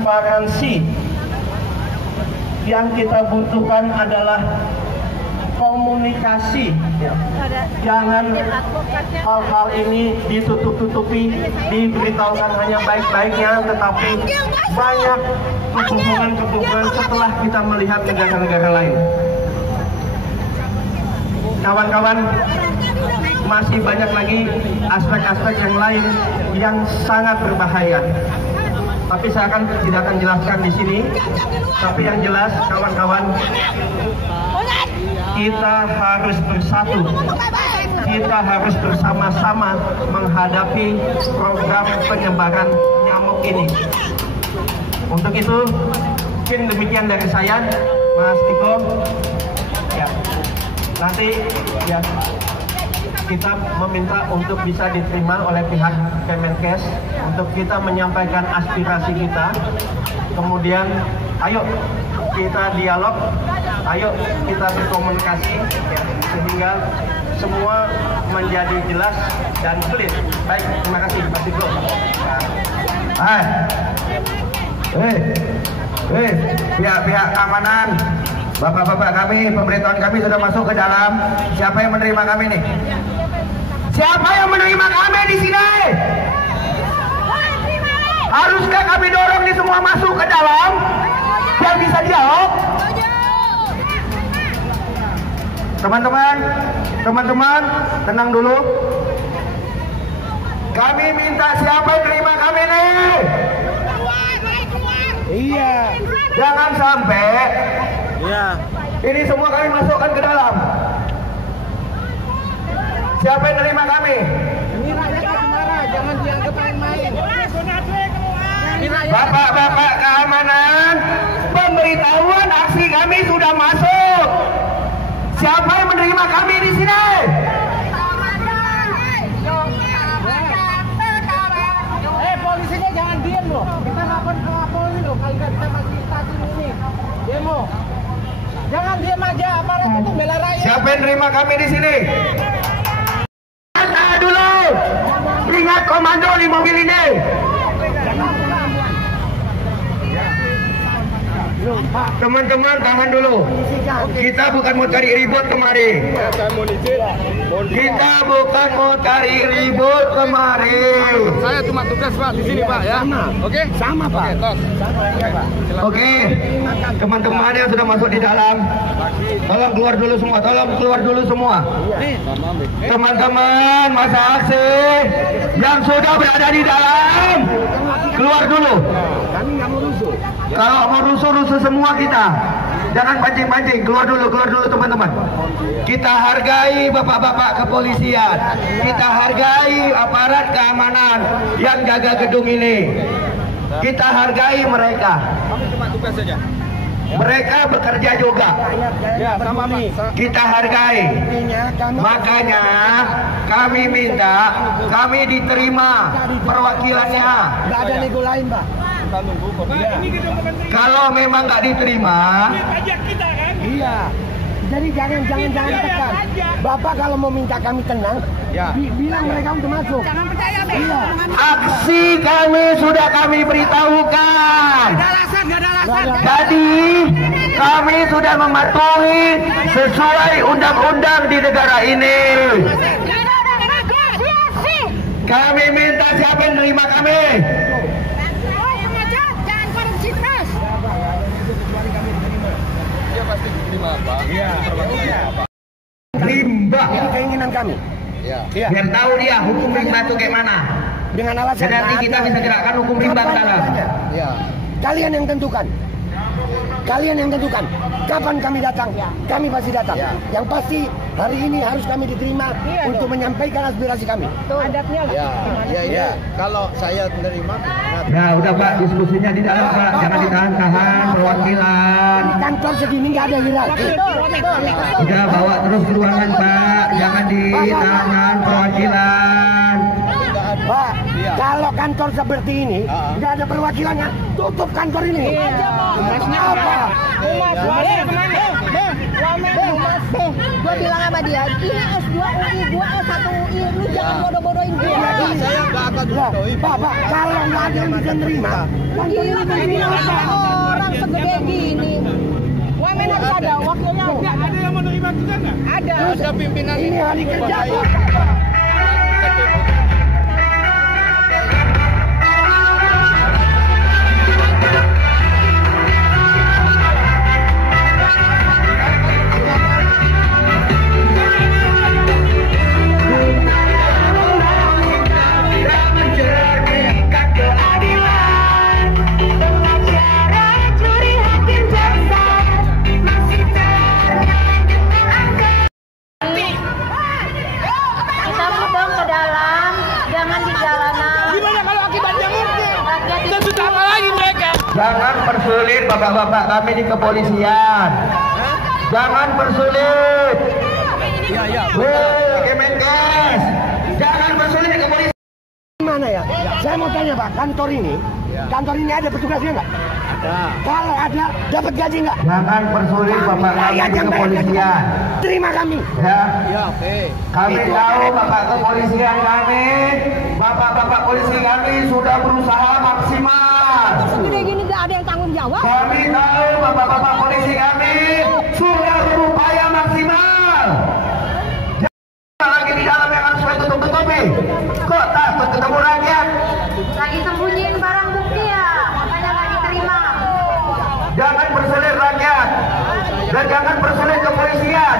transparansi. Yang kita butuhkan adalah komunikasi. Jangan hal-hal ini ditutup-tutupi, diberitahukan hanya baik-baiknya, tetapi banyak kebohongan-kebohongan setelah kita melihat negara-negara lain. Kawan-kawan, masih banyak lagi aspek-aspek yang lain yang sangat berbahaya. Tapi saya tidak akan jelaskan di sini. Tapi yang jelas, kawan-kawan, kita harus bersatu. Kita harus bersama-sama menghadapi program penyebaran nyamuk ini. Untuk itu, mungkin demikian dari saya, Mas Tiko. Ya, nanti ya kita meminta untuk bisa diterima oleh pihak Kemenkes untuk kita menyampaikan aspirasi kita. Kemudian, ayo kita dialog, ayo kita berkomunikasi ya, sehingga semua menjadi jelas dan clear. Baik, terima kasih Pak Tiko. Pihak keamanan, bapak-bapak kami, pemberitahuan kami sudah masuk ke dalam. Siapa yang menerima kami nih? Siapa yang menerima kami di sini? Haruskah kami dorong ini semua masuk ke dalam? Yang bisa dialog? Teman-teman, tenang dulu. Kami minta siapa yang menerima kami nih? Iya. Jangan sampai ini semua kami masukkan ke dalam. Siapa yang menerima kami? Ini rakyat marah, jangan dianggap main-main. Bapak-bapak keamanan, pemberitahuan aksi kami sudah masuk. Siapa yang menerima kami di sini? Polisinya jangan diem loh. Kita lapor ke Kapolri loh. Kalau kita masih tadi ini demo. Jangan diem aja, aparat itu bela rakyat. Siapa yang menerima kami di sini? Tahan dulu. Lihat komando di mobil ini. Teman-teman, tahan dulu. Kita bukan mau cari ribut kemari. Kita bukan mau cari ribut kemari. Saya cuma tugas Pak di sini Pak ya. Oke? Sama Pak. Oke. Teman-teman yang sudah masuk di dalam, tolong keluar dulu semua. Teman-teman masa aksi yang sudah berada di dalam, keluar dulu. Kami nggak mau rusuh. Kalau mau rusuh semua kita. Jangan pancing-pancing, keluar dulu teman-teman. Kita hargai bapak-bapak kepolisian. Kita hargai aparat keamanan yang jaga gedung ini. Kita hargai mereka. Kami cuma tugas saja. Mereka bekerja juga. Ya, sama Pak. Kita hargai. Makanya kami minta kami diterima perwakilannya. Nggak ada nego lain Pak. Kalau memang nggak diterima, Iya. Jadi jangan tekan. Bapak kalau mau minta kami tenang, bilang mereka untuk masuk. Jangan percaya, iya. Aksi kami sudah kami beritahukan. Nggak ada alasan. Jadi kami sudah mematuhi sesuai undang-undang di negara ini. Kami minta siapa yang menerima kami? Rimba. Ini keinginan kami. Biar tahu dia hukum rimba itu kayak mana. Dengan alasan Jadi nanti kita bisa gerakkan hukum rimba ke dalam. Kalian yang tentukan. Kapan kami datang? Kami pasti datang. Yang pasti hari ini harus kami diterima untuk menyampaikan aspirasi kami. Adatnya lah. Iya. Kalau saya menerima. Ya udah Pak, diskusinya di dalam Pak. Jangan ditahan perwakilan. Kantor segini nggak ada hierarki. Udah bawa terus ke ruangan Pak. Jangan ditahan perwakilan. Pak, kalau kantor seperti ini nggak ada perwakilannya, tutup kantor ini. Apa? Gue bilang sama dia, ini S2 UI, gua S1 UI, lu jangan bodoh-bodohin gue. Saya nggak akan bodohin. Pak, kalau nggak ada yang bisa nerima, kantor ini Ada pimpinan Ini hari kerja. Jangan persulit bapak-bapak kami di kepolisian. Jangan persulit. Weh, Kemenkes. Jangan persulit di kepolisian. Mana ya? Saya mau tanya Pak, kantor ini ada petugasnya nggak? Ada. Kalau ada, dapat gaji nggak? Jangan persulit bapak kami di kepolisian. Terima kami. Ya. Oke. Kami tahu bapak kepolisian kami, bapak-bapak polisi kami sudah berusaha maksimal. Segede gini nggak ada yang tanggung jawab. Kami tahu bapak-bapak polisi kami sudah berupaya maksimal. Jangan lagi di dalam yang harus tutup-tutupi. Kok takut ketemu rakyat? Lagi sembunyiin barang bukti ya, makanya nggak diterima. Jangan persulit rakyat dan jangan persulit kepolisian.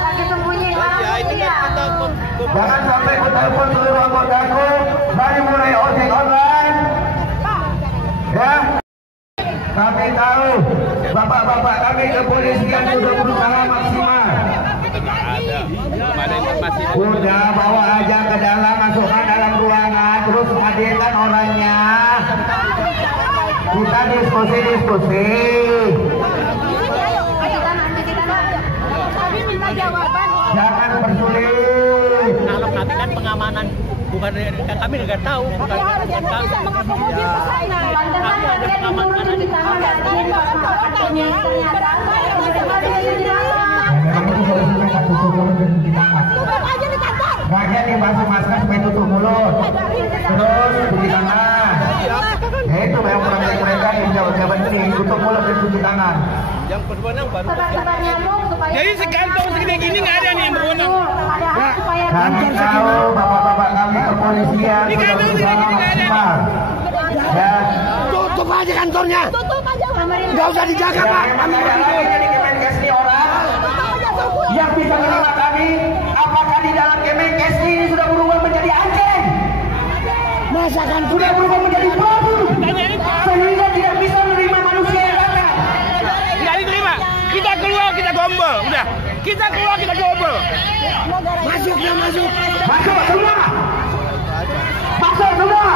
Lagi sembunyiin barang bukti ya. Jangan sampai kutelepon seluruh anggotaku dari mulai ojek online. Ya. Kami tahu bapak-bapak kami kepolisian sudah berusaha maksimal. Udah bawa aja ke dalam, masukkan dalam ruangan, terus hadirkan orangnya. Kita diskusi. Kami minta jawaban. Jangan persulit. Kalau kami kan pengamanan, bukan kami nggak tahu. Tapi harus bisa mengakomodir pesanan. Pantesan dia diturun di tangan dan rakyat dibasuh masker supaya tutup mulut, terus cuci tangan. Itu memang praktek mereka di jabat-jabat ini, tutup mulut dan cuci tangan. yang berwenang baru. Jadi sekantong segede gini nggak ada nih yang berwenang. Kami tahu bapak-bapak kami kepolisian sudah berusaha maksimal. Ya. Tutup aja kantornya. Tutup aja. Nggak usah dijaga Pak. Kami jadi Kemenkes ini orang yang bisa menerima kami. Apakah di dalam Kemenkes ini sudah berubah menjadi anjing? Masa kan Sudah berubah menjadi babu sehingga tidak bisa menerima manusia yang datang. Nggak diterima. Kita keluar kita gombol. Udah. Kita keluar kita gombol. masuk ya masuk. Masuk semua. Masuk semua.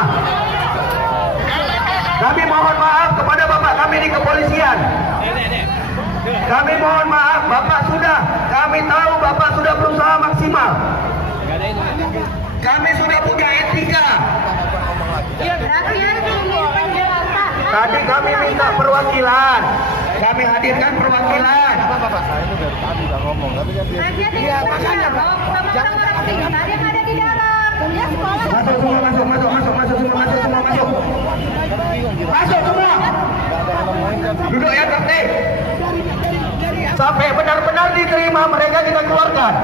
Kami mohon maaf kepada bapak kami di kepolisian. Kami mohon maaf, bapak sudah. Kami tahu bapak sudah berusaha maksimal. Kami sudah punya etika. Tadi kami minta perwakilan. Kami hadirkan perwakilan. Iya, makanya ada yang ada di dalam. Dia sekolah. Masuk semua, masuk semua. Masuk semua. Duduk ya tertib. Sampai benar-benar diterima mereka kita keluarkan.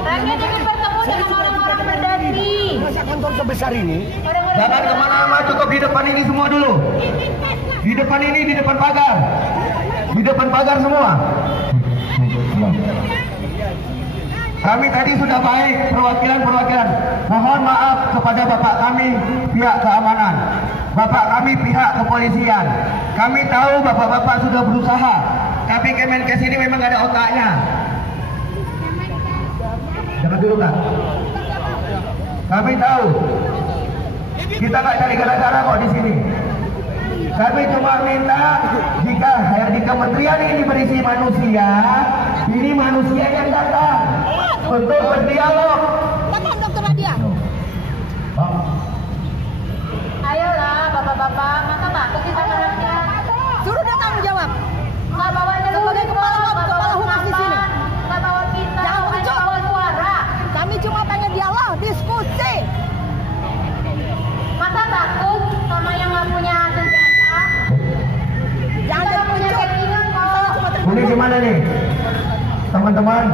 Rakyat ingin bertemu dengan orang-orang berdasi. Masa kantor sebesar ini? Jangan kemana-mana, cukup di depan ini semua dulu. Di depan ini, di depan pagar. Di depan pagar semua. Kami tadi sudah baik, perwakilan. Mohon maaf kepada bapak kami pihak keamanan, bapak kami pihak kepolisian. Kami tahu bapak-bapak sudah berusaha, tapi Kemenkes ini memang gak ada otaknya. Jangan dulu Kak. Kami tahu kita nggak cari gara-gara kok di sini. Kami cuma minta jika di kementerian ini berisi manusia, ini manusia yang datang untuk berdialog. Telepon dokter Nadia. Ayolah bapak-bapak, masa takut sih sama rakyat? Suruh dia tanggung jawab. Nggak bawa sebagai kepala humas di sini. Nggak bawa kita, hanya bawa suara. Kami cuma pengen dialog, diskusi. Masa takut? teman-teman.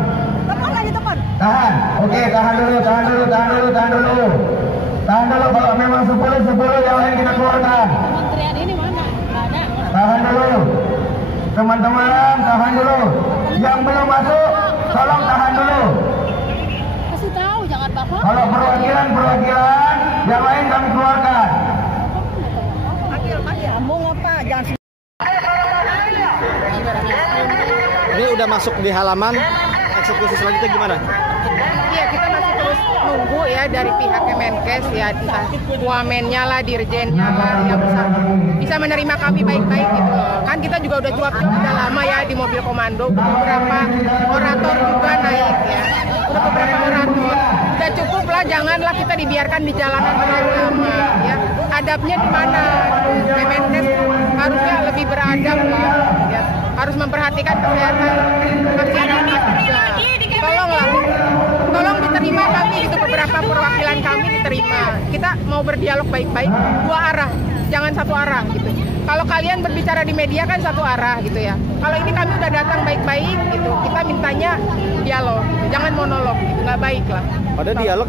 Telepon lagi telepon. Tahan. Oke, tahan dulu. Tahan dulu kalau memang 10 yang lain kita keluarkan. Kementerian ini mana? Ada. Tahan dulu. Teman-teman, tahan dulu. Yang belum masuk, tolong tahan dulu. Kasih tahu jangan bapak. Kalau perwakilan yang lain kami keluarkan. Panggil. Ngomong apa? Jangan. Ini udah masuk di halaman, eksekusi selanjutnya gimana? Iya, kita masih terus nunggu ya dari pihak Kemenkes ya, entah wamennya lah, dirjennya lah, yang bisa menerima kami baik-baik gitu. Kan kita juga udah cuap-cuap udah lama ya di mobil komando, beberapa orator juga naik ya. Udah beberapa orator, udah cukup lah, janganlah kita dibiarkan di jalanan terlalu lama ya. Adabnya di mana? Kemenkes harusnya lebih beradab lah ya. Harus memperhatikan kesehatan masyarakat juga. Tolong diterima kami gitu, beberapa perwakilan kami diterima. Kita mau berdialog baik-baik, dua arah, jangan satu arah gitu. Kalau kalian berbicara di media kan satu arah gitu ya. Kalau ini kami udah datang baik-baik gitu, kita mintanya dialog, jangan monolog, gitu. Nggak baik lah. Padahal dialog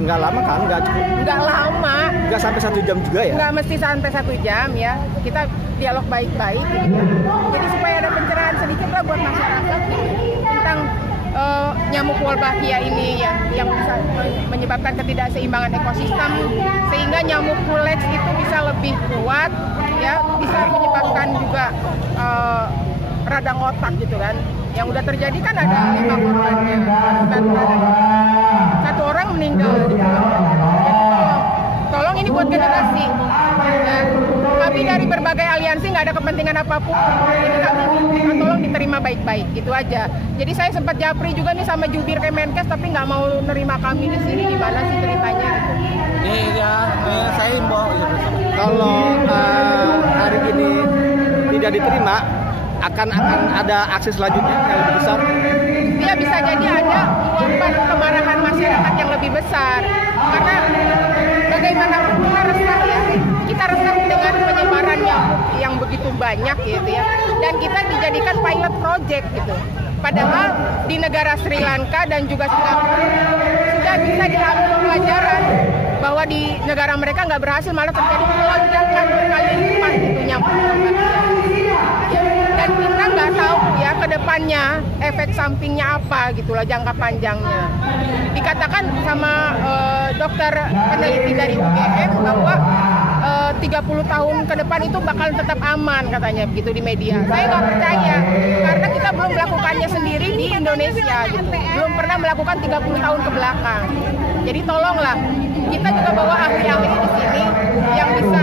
nggak lama kan, Nggak lama. nggak sampai 1 jam juga ya? Nggak mesti sampai 1 jam ya. Kita dialog baik-baik gitu. Jadi supaya ada pencerahan sedikit lah buat masyarakat tentang nyamuk Wolbachia ini ya, yang bisa menyebabkan ketidakseimbangan ekosistem, sehingga nyamuk Culex itu bisa lebih kuat ya, bisa menyebabkan juga radang otak gitu kan. Yang udah terjadi kan ada 5 korbannya, satu orang meninggal gitu. Jadi tolong ini buat generasi ya. Kami dari berbagai aliansi nggak ada kepentingan apapun, jadi kami tolong diterima baik-baik gitu aja. Jadi saya sempat japri juga nih sama jubir Kemenkes, tapi nggak mau nerima kami di sini. Gimana sih ceritanya gitu? Iya, saya imbau kalau hari ini tidak diterima, akan ada aksi selanjutnya yang lebih besar. Dia bisa jadi ada luapan kemarahan masyarakat yang lebih besar, karena bagaimanapun kita resah dengan penyebaran yang begitu banyak gitu ya, dan kita dijadikan pilot project gitu. Padahal di negara Sri Lanka dan juga Singapura sudah bisa diambil pelajaran bahwa di negara mereka nggak berhasil, malah terjadi lonjakan berkali lipat gitu nyamuk. Dan kita nggak tahu ya ke depannya efek sampingnya apa gitulah, jangka panjangnya. Dikatakan sama dokter peneliti dari UGM bahwa 30 tahun ke depan itu bakal tetap aman katanya begitu di media. Saya nggak percaya karena kita belum melakukannya sendiri di Indonesia gitu. Belum pernah melakukan 30 tahun ke belakang. Jadi tolonglah, kita juga bawa ahli-ahli di sini yang bisa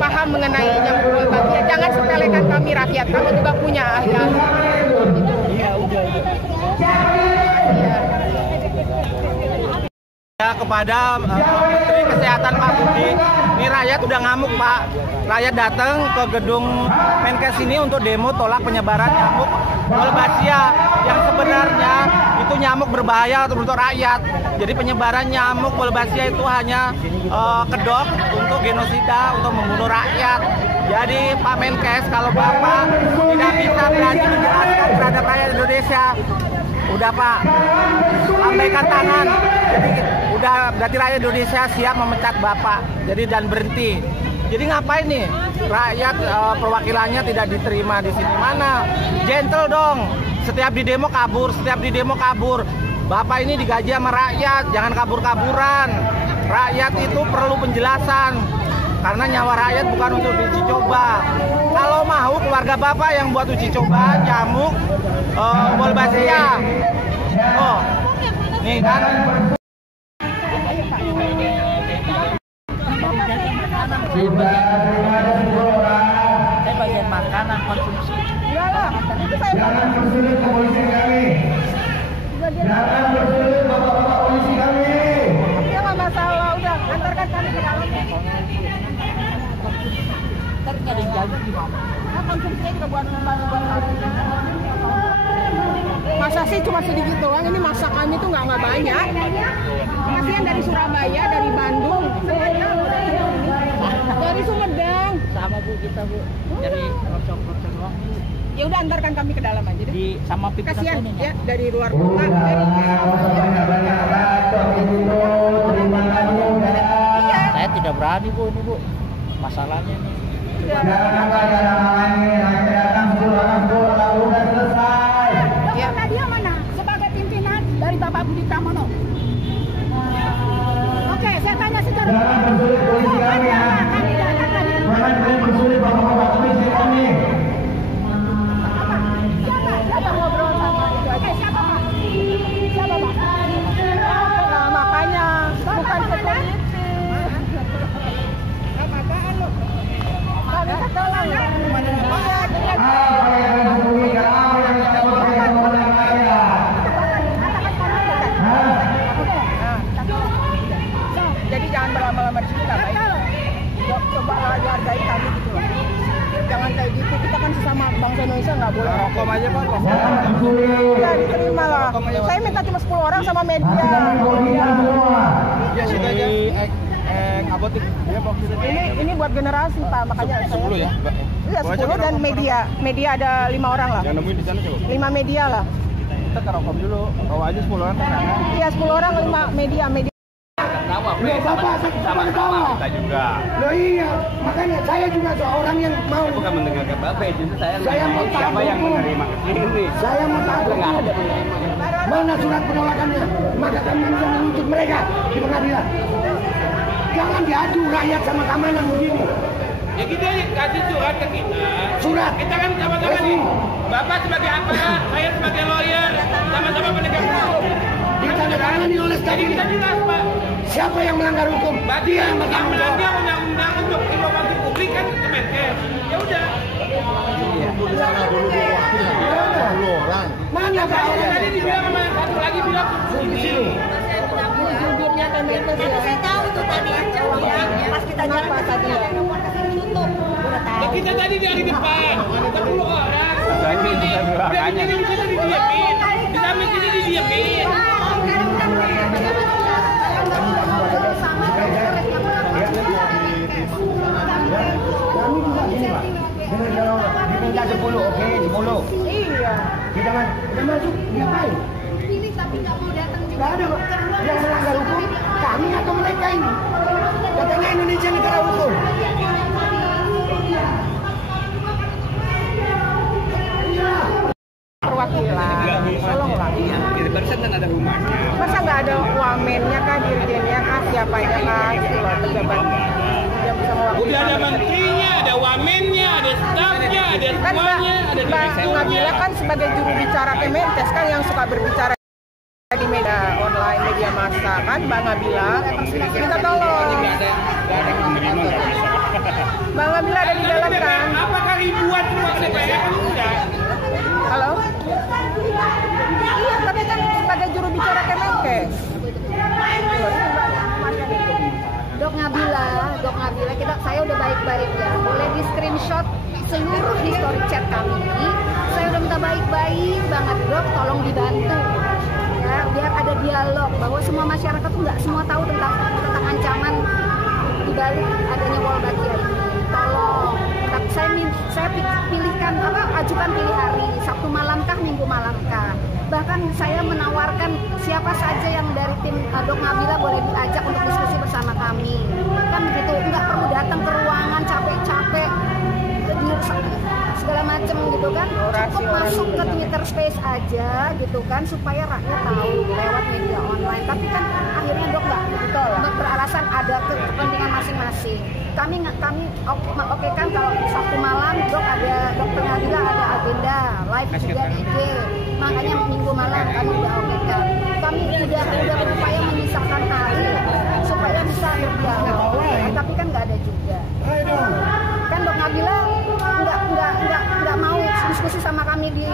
paham mengenai nyamuk Wolbachia. Jangan sepelekan kami rakyat, kami juga punya ahli-ahli. Ya, kepada Menteri Kesehatan Pak Budi, ini rakyat udah ngamuk Pak. Rakyat datang ke gedung Menkes ini untuk demo tolak penyebaran nyamuk Wolbachia yang sebenarnya itu nyamuk berbahaya untuk rakyat. Jadi penyebaran nyamuk Wolbachia itu hanya kedok untuk genosida, untuk membunuh rakyat. Jadi Pak Menkes, kalau Bapak tidak bisa berani menjelaskan terhadap rakyat Indonesia, udah Pak, lambaikan tangan. Jadi udah berarti rakyat Indonesia siap memecat Bapak. Jadi dan berhenti. Jadi ngapain nih rakyat perwakilannya tidak diterima di sini? Mana? Gentle dong. Setiap di demo kabur, Bapak ini digaji sama rakyat, jangan kabur-kaburan. Rakyat itu perlu penjelasan. Karena nyawa rakyat bukan untuk diuji coba. Kalau mau keluarga Bapak yang buat uji coba nyamuk Wolbachia. Oh, nih kan. Saya bagian makanan konsumsi. Jangan bersulit ke polisi kami. Jangan bersulit bapak-bapak polisi kami. Ya nggak masalah, udah antarkan kami ke dalam. Ntar nggak ada yang jaga gimana? Konsumsinya juga buat masa sih cuma sedikit doang, ini masak kami tuh nggak banyak. Kasihan dari Surabaya, dari Bandung, dari Sumedang. Sama Bu, kita Bu, dari rocok doang. Ya udah antarkan kami ke dalam aja deh. Di sama pimpinan Kasihan ini. ya dari luar kota. Iya. Saya tidak berani Bu ini Bu. Masalahnya nih. Ya. Dia mana? Sebagai pimpinan dari Bapak Budi Pramono. Oke, saya tanya secara siapa ngobrol sama itu? Oke, siapa Pak? Siapa Pak? Nah, makanya bukan politik. Jadi jangan berlama-lama di sini lah, baik. Coba hargai kami gitu loh. Jangan kayak gitu, kita kan sesama bangsa Indonesia nggak boleh. Rokok aja Pak. Ya diterima lah. Saya minta cuma 10 orang sama media. Ya sudah aja. Apotik. Ini buat generasi Pak, makanya 10 ya. Iya 10 dan media. Media ada 5 orang lah. Yang nemuin di sana coba. 5 media lah. Kita ke Rokok dulu. Bawa aja 10 orang ke sana. Iya 10 orang 5 media. Sama-sama kita juga. Loh iya, makanya saya juga seorang yang mau. Bukan mendengarkan Bapak, justru Saya mau siapa yang menerima ini. Saya mau tahu mana surat penolakannya, maka kami bisa menuntut mereka di pengadilan. Jangan diadu rakyat sama keamanan begini. Ya kita kasih surat ke kita. Surat. Kita kan sama-sama nih. Bapak sebagai aparat, saya sebagai lawyer, sama-sama penegak hukum. Ditandatangani oleh staf Jadi ini. kita jelas Pak. Siapa yang melanggar hukum? Dia yang bertanggung jawab. Melanggar undang-undang untuk informasi publik kan ke Kemenkes. Ya udah. Mana Pak? Tadi dibilang sama yang satu lagi bilang sini. jubirnya Kemenkes ya. Saya tahu tuh tadi pas kita jalan tadi tutup. Udah tahu. Ya kita tadi dari depan. Ada 10 orang. Saya bisa Udah kita di sini didiemin. Di samping sini didiemin. Diminta 10, oke 10. Iya. Kita udah masuk, ngapain? Pilih tapi nggak mau datang juga. Nggak ada Pak. Yang melanggar hukum kami atau mereka ini. Katanya Indonesia negara hukum. Perwakilan, tolonglah. Barusan kan ada rumahnya. Masa nggak ada wamennya kah, dirjennya kah, siapanya kah, gitu loh, pejabat yang bisa mewakili. Udah ada menterinya, ada wamennya, ada stafnya, ada Kan semuanya, ada Mbak direkturnya. Nabila kan sebagai juru bicara Kemenkes kan yang suka berbicara di media online, media massa kan Mbak Nabila. Minta tolong. Mbak Nabila ada di dalam kan? Apakah ribuan semua DPR? Enggak. Halo? Iya, tapi kan sebagai juru bicara Kemenkes. Dok Nabila, saya udah baik-baik ya. Boleh di screenshot seluruh history chat kami. Saya udah minta baik-baik banget Dok, tolong dibantu. Ya, biar ada dialog bahwa semua masyarakat tuh nggak semua tahu tentang ancaman di balik adanya Wolbachia ini. Tolong. Tapi saya pilihkan ajukan pilih hari Sabtu malam kah, Minggu malam kah. Bahkan saya menawarkan siapa saja yang dari tim Dok Nabila boleh diajak untuk diskusi bersama kami. Kan begitu, nggak perlu datang ke ruangan capek-capek segala macam gitu kan. Cukup masuk ke Twitter Space aja gitu kan supaya rakyat tahu lewat media online. Tapi kan akhirnya Dok nggak betul beralasan ada kepentingan masing-masing. Kami oke kan kalau Sabtu malam Dok Dokter Nabila ada agenda live juga di IG. Makanya Minggu malam kami udah oke kan. Kami udah berupaya menyisakan hari supaya bisa berdialog. Tapi kan nggak ada juga. Kan Dok Nabila nggak mau diskusi sama kami di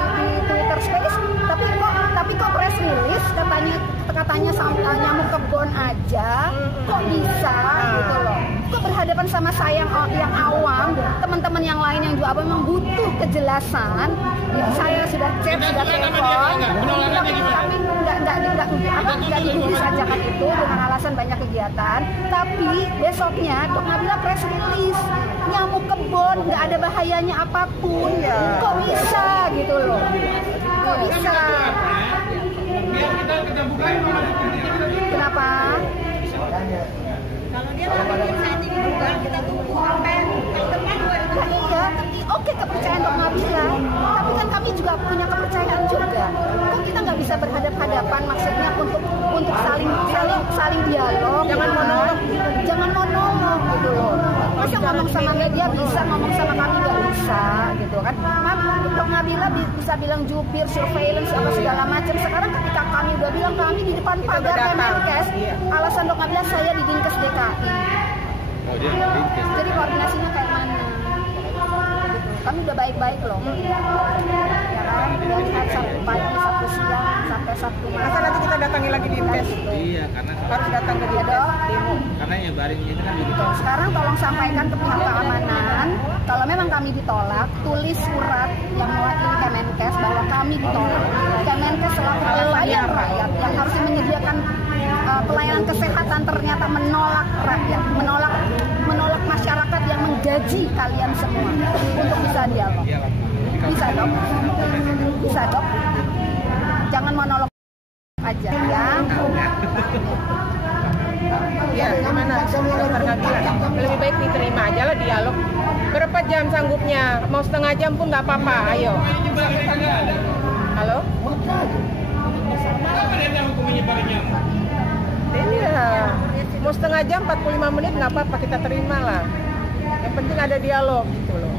Twitter Space, tapi kok press release katanya katanya nyamuk kebon aja, kok bisa gitu loh. Kok berhadapan sama saya yang awam, teman-teman yang lain yang juga memang butuh kejelasan. Ya, saya sudah chat, sudah telepon, tapi nggak digubris ajakan itu dengan alasan banyak kegiatan. Tapi besoknya Dok Nabila press release, nyamuk kebon nggak ada bahayanya apapun. Kok bisa gitu loh? Kok bisa? Kenapa? Kalau dia kita tunggu sampai iya, oke kepercayaan Dok Nabila, tapi kan kami juga punya kepercayaan juga. Kok kita nggak bisa berhadap-hadapan, maksudnya untuk saling dialog, jangan monolog gitu loh. Masa ngomong sama media bisa, ngomong sama kami nggak bisa gitu kan? Dok Nabila bisa bilang jubir, surveillance apa segala macam. Sekarang ketika kami udah bilang kami di depan pagar Kemenkes, alasan Dok Nabila saya di Dinkes DKI. Jadi koordinasinya kayak mana? Kami udah baik-baik loh, ya kan? Dari Sabtu pagi, Sabtu siang, sampai Sabtu malam. Masa nanti kita datangi lagi di Dinkes? Iya, karena Harus datang ke Dinkes. karena nyebarin ini kan begitu. Sekarang tolong sampaikan ke pihak keamanan, kalau memang kami ditolak, tulis surat yang mewakili Kemenkes bahwa kami ditolak. Kemenkes selaku pelayan rakyat yang harusnya menyediakan pelayanan kesehatan ternyata menolak rakyat, menolak masyarakat yang menggaji kalian semua untuk bisa dialog. Bisa Dok? Bisa Dok? Jangan monolog aja ya. Ya, gimana? Dokter Nabila, lebih baik diterima aja lah dialog. Berapa jam sanggupnya? Mau setengah jam pun nggak apa-apa, ayo. Halo? Iya, mau setengah jam, 45 menit nggak apa-apa, kita terima lah. Yang penting ada dialog gitu loh.